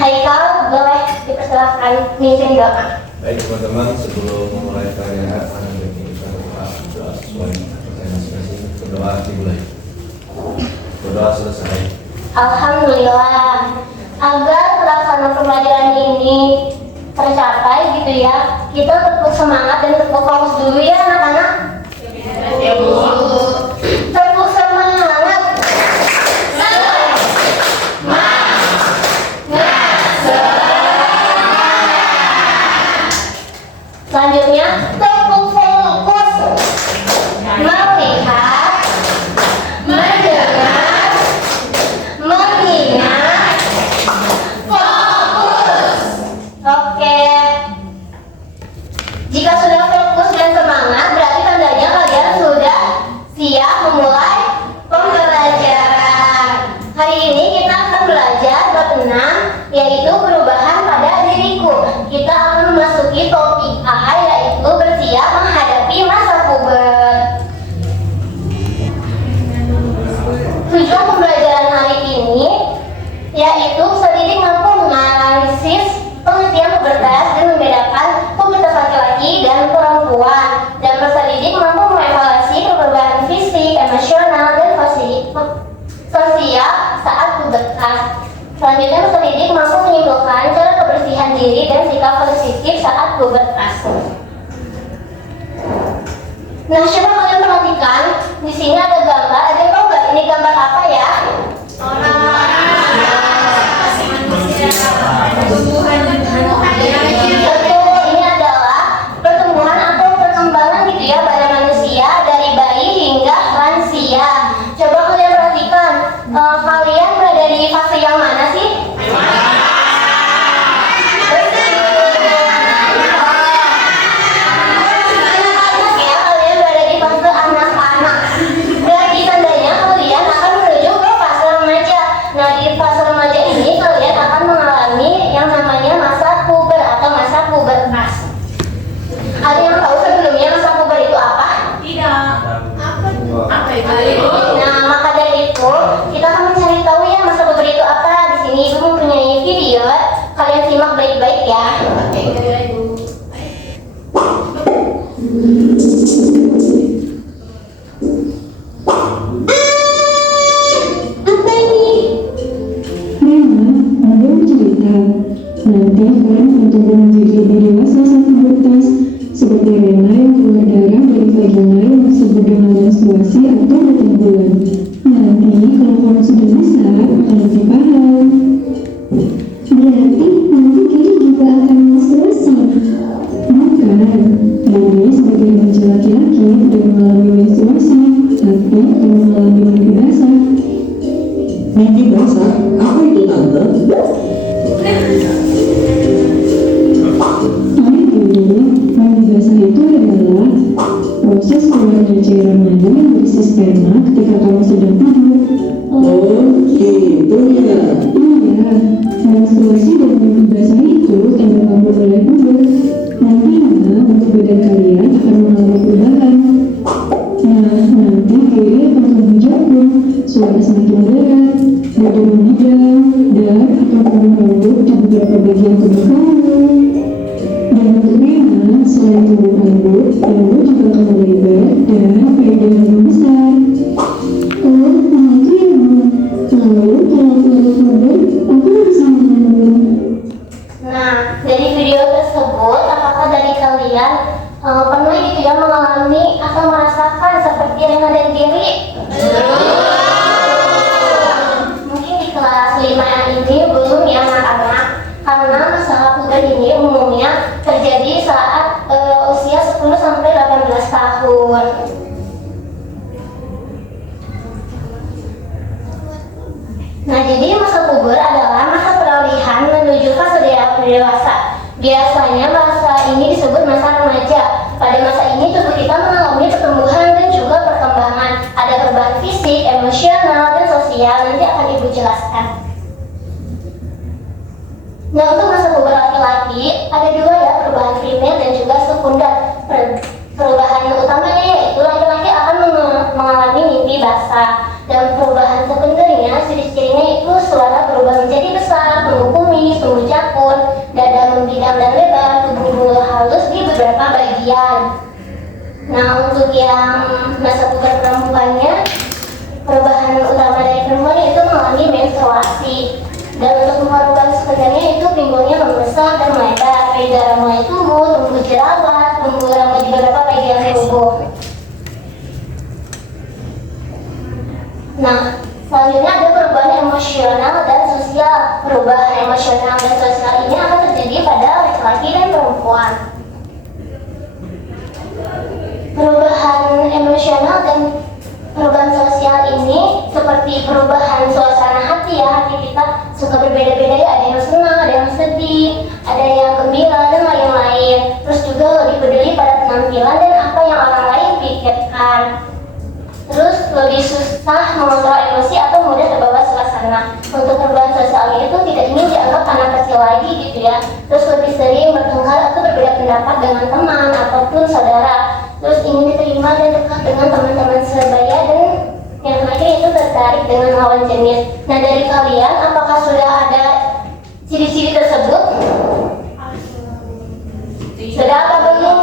Haikal, boleh dipersilakan mimpin doa. Baik teman-teman, sebelum memulai perayaan anak ini kita berdoa sesuai percayaan masing-masing. Berdoa dimulai. Berdoa selesai. Alhamdulillah, agar pelaksanaan pembelajaran ini tercapai gitu ya, kita tetap semangat dan tetap fokus dulu ya anak-anak. Ya Bu. Tetap semangat. Selanjutnya, tetap fokus. Melihat, mendengar, mengingat, fokus. Oke. Jika sudah fokus dan semangat, berarti tandanya kalian sudah siap memulai pembelajaran. Hari ini kita akan belajar bab 6, yaitu perubahan pada diriku. Kita akan memasuki topik A, yaitu bersiap menghadapi masa puber. Tujuan pembelajaran hari ini yaitu peserta didik mampu menganalisis pengertian pubertas dan membedakan pubertas laki-laki dan perempuan, dan peserta didik mampu mengevaluasi perubahan fisik, emosional, dan sosial saat pubertas. Selanjutnya, peserta didik mampu menyimpulkan cara kebersihan diri dan sikap positif saat pubertas. Nah, coba kalian perhatikan, di sini ada gambar. Ada yang tahu nggak ini gambar apa ya? Betul, ini adalah pertumbuhan atau perkembangan gitu ya pada manusia dari bayi hingga lansia. Coba kalian perhatikan, kalian berada di fase yang mana sih? Ada yang tahu sebelumnya masa puber itu apa? Tidak. Apa itu? Nah, maka dari itu kita akan mencari tahu ya masa puber itu apa. Di sini Ibu mempunyai video, kalian simak baik-baik ya. Oke, Ibu. Apa ini? Memang ada yang cerita nanti orang bertumbuh menjadi lebih dewasa saat pubertas, seperti Rena yang keluar darah dari vagina yang disebut dengan menstruasi atau mata bulan. Nanti kalau kamu sudah besar akan lebih paham. Berarti nanti Kiri juga akan menstruasi. Bukan, Dede sebagai remaja laki-laki tidak mengalami menstruasi, tapi akan mengalami mimpi basah. Mimpi basah? Apa itu tante? Mimpi basah itu adalah proses keluarnya cairan mani yang berisi sperma ketika kamu sedang tidur. Oh, gitu ya. Iya, menstruasi dan mimpi basah itu tanda kamu mulai puber. Nantinya bentuk badan kalian akan mengalami perubahan. Nah, nanti kiri akan lebih jauh, suara semakin berat, badan membidang, dan akan penuh rambut di beberapa bagian tubuh kamu. Dan untuk Rena, selain tumbuh rambut juga akan melebar dan panjang lebih besar. Oh, begitu ya Bu. Lalu kalau aku puber, aku harus mengambil. Nah, dari video tersebut, apakah dari kalian pernah gitu ya mengalami atau merasakan seperti Rena dan Giri? Mungkin di kelas 5 ini belum ya anak-anak, karena masalah puber ini umumnya terjadi saat usia 10 sampai 18 tahun. Nah, jadi masa puber adalah masa peralihan menuju fase dewasa. Biasanya masa ini disebut masa remaja. Pada masa ini tubuh kita mengalami pertumbuhan dan juga perkembangan. Ada perubahan fisik, emosional, dan sosial. Nanti akan Ibu jelaskan. Nah, untuk masa puber laki-laki ada dua ya, perubahan primer dan juga sekunder. Perubahan yang utamanya yaitu laki-laki akan mengalami mimpi basah, dan perubahan sekundernya ciri-cirinya itu suara berubah menjadi besar, penuh kumis, tumbuh kalian. Nah, untuk yang masa puber perempuannya, perubahan utama dari perempuan itu mengalami menstruasi. Dan untuk perubahan sebenarnya itu pinggulnya membesar dan melebar, payudara mulai tumbuh jerawat, tumbuh rambut juga dapat bagian tubuh. Nah, selanjutnya ada perubahan emosional dan sosial. Perubahan emosional dan sosial ini akan terjadi pada laki-laki dan perempuan. Perubahan emosional dan perubahan sosial ini seperti perubahan suasana hati ya, hati kita suka berbeda-beda ya, ada yang senang, ada yang sedih, ada yang gembira dan lain-lain. Terus juga lebih peduli pada penampilan dan apa yang orang lain pikirkan. Terus lebih susah mengontrol emosi atau mudah terbawa suasana. Untuk perubahan sosial itu tidak ingin dianggap anak kecil lagi gitu ya. Terus lebih sering bertengkar atau berbeda pendapat dengan teman ataupun saudara. Terus ingin diterima dan dekat dengan teman-teman sebaya dan yang terakhir itu tertarik dengan lawan jenis. Nah, dari kalian apakah sudah ada ciri-ciri tersebut? Sudah apa belum?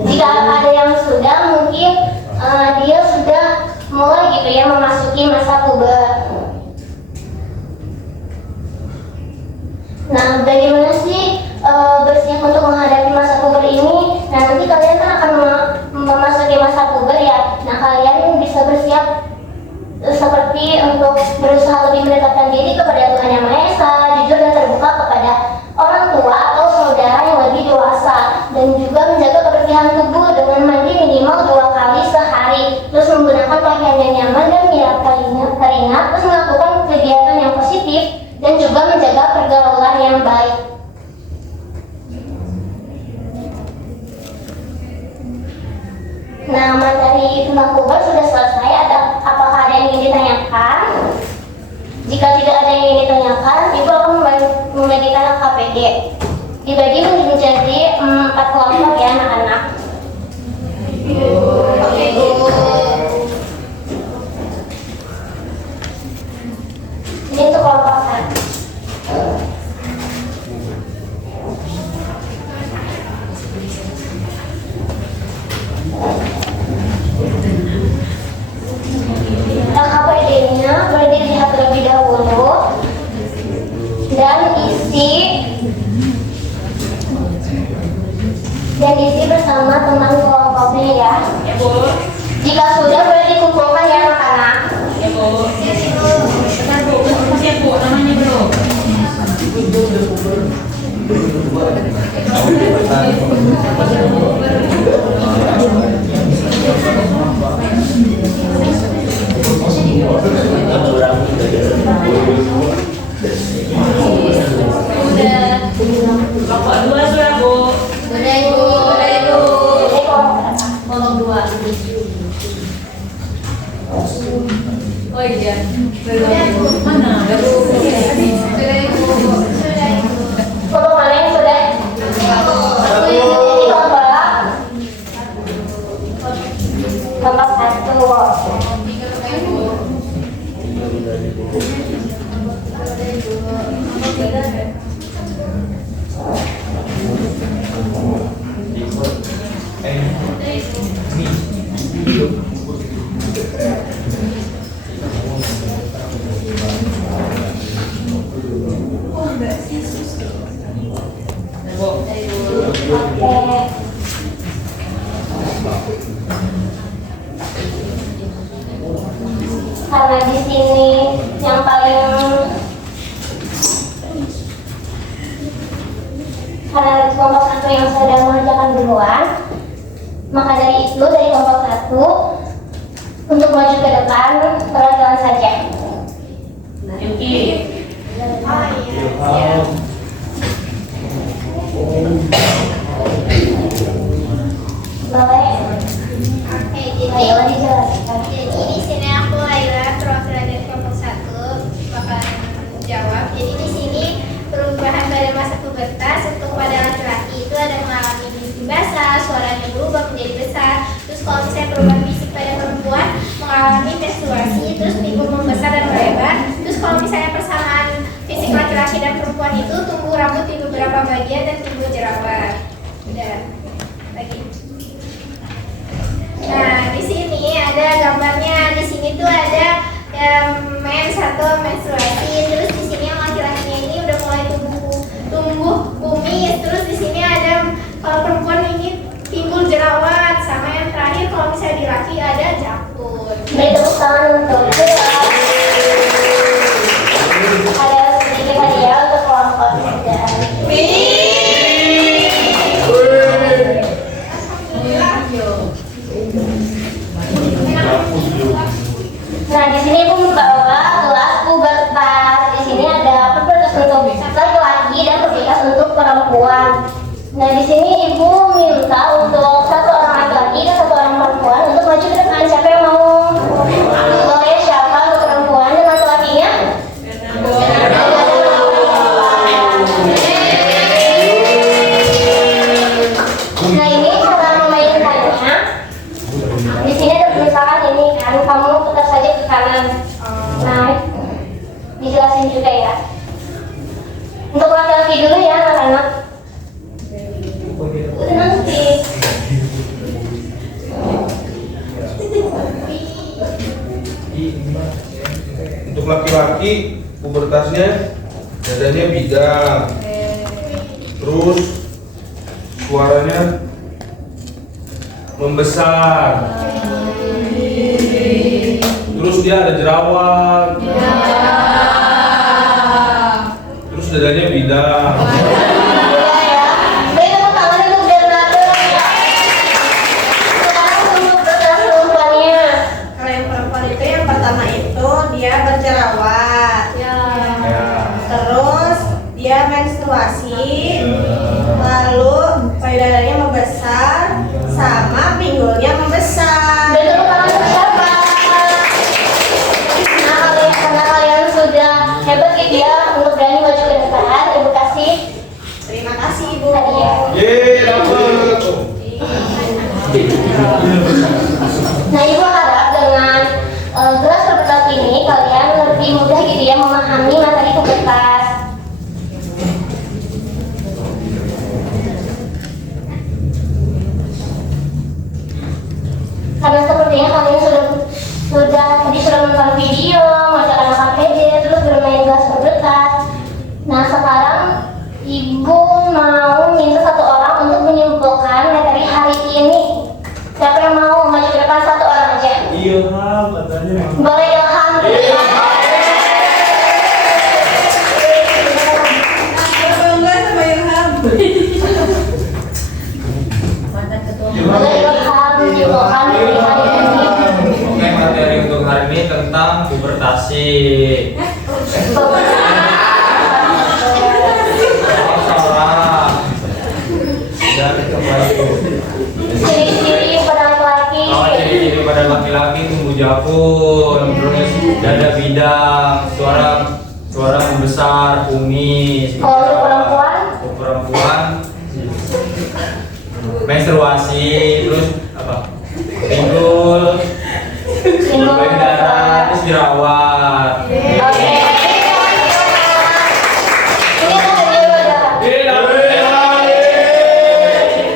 Jika ada yang sudah, mungkin dia sudah mulai gitu ya memasuki masa puber. Nah, bagaimana sih bersiap untuk menghadapi masa puber ini? Nah, nanti kalian kan akan memasuki masa puber ya. Nah, kalian bisa bersiap seperti untuk berusaha lebih mendekatkan diri kepada Tuhan Yang Maha Esa, jujur dan terbuka kepada orang tua atau saudara yang lebih dewasa, dan juga menjaga kebersihan tubuh dengan mandi minimal 2 kali sehari, terus menggunakan pakaian yang nyaman dan teringat, terus melakukan kegiatan yang positif dan juga menjaga pergaulan yang baik. Nah, materi tentang puber sudah selesai. Apakah ada yang ingin ditanyakan? Jika tidak ada yang ingin ditanyakan, Ibu akan membagikan KPD. Dibagi menjadi 4 kelompok ya anak-anak. Ini untuk kelompok 1. KPD-nya boleh dilihat terlebih dahulu dan isi bersama teman kelompoknya ya. Ya, Bu. Jika sudah boleh dikumpulkan ya anak-anak. Ya, Bu. Bentar, Bu. Siap, Bu. Namanya belum. Kelompok 2 sudah, Bu. Sudah Ibu. Ini kelompok 2. Oh iya. Mana? Baru. Kelompok mana yang sudah? Ini kelompok 1. Karena di sini yang paling karena kelompok 1 yang sudah mengerjakan duluan, maka dari itu dari kelompok 1 untuk maju ke depan pelan-pelan saja. Yuki. Boleh? Oke, Ayo dijelaskan. jadi di sini aku Laila, perwakilan dari kelompok 1 bakalan jawab. Jadi di sini perubahan pada masa pubertas untuk pada laki-laki itu ada mengalami bibir basah, suaranya berubah menjadi besar. Terus kalau misalnya perubahan fisik pada perempuan mengalami menstruasi, terus pinggul membesar dan melebar. Terus kalau misalnya persamaan fisik laki-laki dan perempuan perempuan itu tumbuh rambut di beberapa bagian dan tumbuh jerawat. Udah lagi. Nah, di sini ada gambarnya. Di sini tuh ada mens atau menstruasi. Terus di sini yang laki-lakinya ini udah mulai tumbuh kumis. Terus di sini ada kalau perempuan ini timbul jerawat. Sama yang terakhir kalau misalnya di laki ada jakun. Beri tepuk tangan untuk ada sedikit hadiah untuk kelompok dan nah, di sini Ibu membawa gelas pubertas. Di sini ada pubertas untuk laki-laki dan pubertas untuk perempuan. Nah, di sini Ibu minta untuk satu orang laki-laki dan satu orang perempuan untuk maju ke depan. Siapa yang mau? Boleh, siapa untuk perempuan dan laki-lakinya? Nah, ini cara memainkannya. Di sini ada misalkan ini kan, kamu putar saja ke kanan. Nah, dijelasin juga ya. Untuk laki-laki dulu ya, anak-anak. Udah nanti. Untuk laki-laki pubertasnya dadanya bidang, terus suaranya membesar, terus dia ada jerawat, terus dadanya bidang. Beri tepuk tangan untuk Bernardo ya. Sekarang untuk pubertas perempuannya. Kalau yang perempuan itu yang pertama itu dia berjerawat, terus dia menstruasi, lalu payudaranya membesar, sama pinggulnya membesar. Beri tepuk tangan untuk siapa? Nah, karena kalian sudah hebat gitu ya untuk berani maju ke depan, Ibu kasih Terima kasih Ibu. hadiah. Yeay, dapet. Nah, Ibu harap dengan gelas pubertas ini kalian lebih mudah gitu ya memahami materi pubertas. Karena sepertinya kalian sudah menonton video, mengerjakan KPD, terus bermain gelas pubertas. Nah, sekarang Ibu mau minta satu orang untuk menyimpulkan materi hari ini. Siapa yang mau maju ke depan? Satu orang aja. Ilham katanya. Boleh Ilham. Bangga sama Ilham. Boleh Ilham menyimpulkan materi hari ini. Oke, materi untuk hari ini tentang pubertasi. Salah. Dan kembali. Ciri-ciri pada laki-laki. Oh, ciri-ciri pada laki-laki tumbuh jakun, terus dada bidang, suara membesar, kumis. Kalau untuk perempuan? Untuk perempuan menstruasi, terus apa? Pinggul, darah, terus jerawat. Oke. Ini ada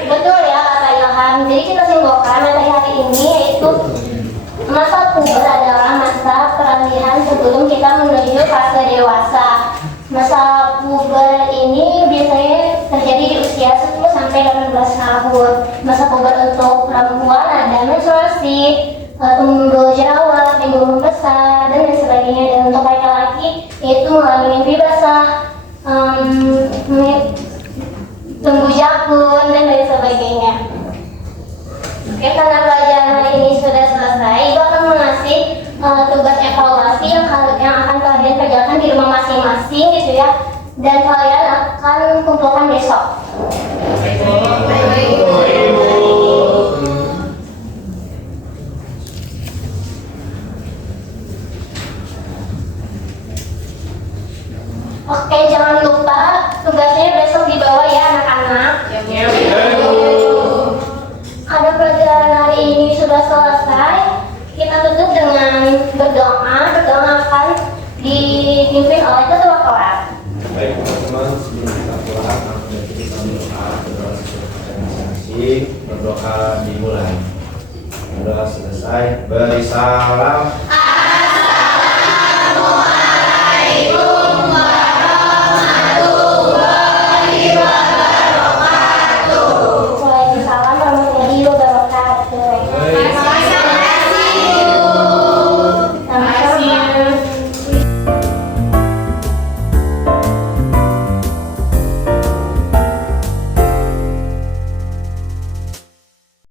betul ya kata Ilham. Jadi kita simpulkan materi hari ini yaitu masa puber adalah masa peralihan sebelum kita menuju fase dewasa. Masa puber ini biasanya terjadi di usia 10 sampai 18 tahun. Masa puber untuk perempuan ada menstruasi, tumbuh jerawat, timbul membesar, dan lain sebagainya. Dan untuk laki-laki yaitu mengalami mimpi basah, tumbuh jakun, dan lain sebagainya. Oke, karena pelajaran hari ini sudah selesai, Ibu akan mengasih tugas evaluasi yang akan kalian kerjakan di rumah masing-masing gitu ya. Dan kalian akan kumpulkan besok. Oke, jangan lupa tugasnya besok dibawa ya anak-anak. Karena pelajaran hari ini sudah selesai, kita tutup dengan berdoa. Berdoa akan dipimpin oleh ketua kelas. Baik teman-teman, sebelum kita pulang, kita berdoa masing-masing. Berdoa dimulai. Berdoa selesai, beri salam.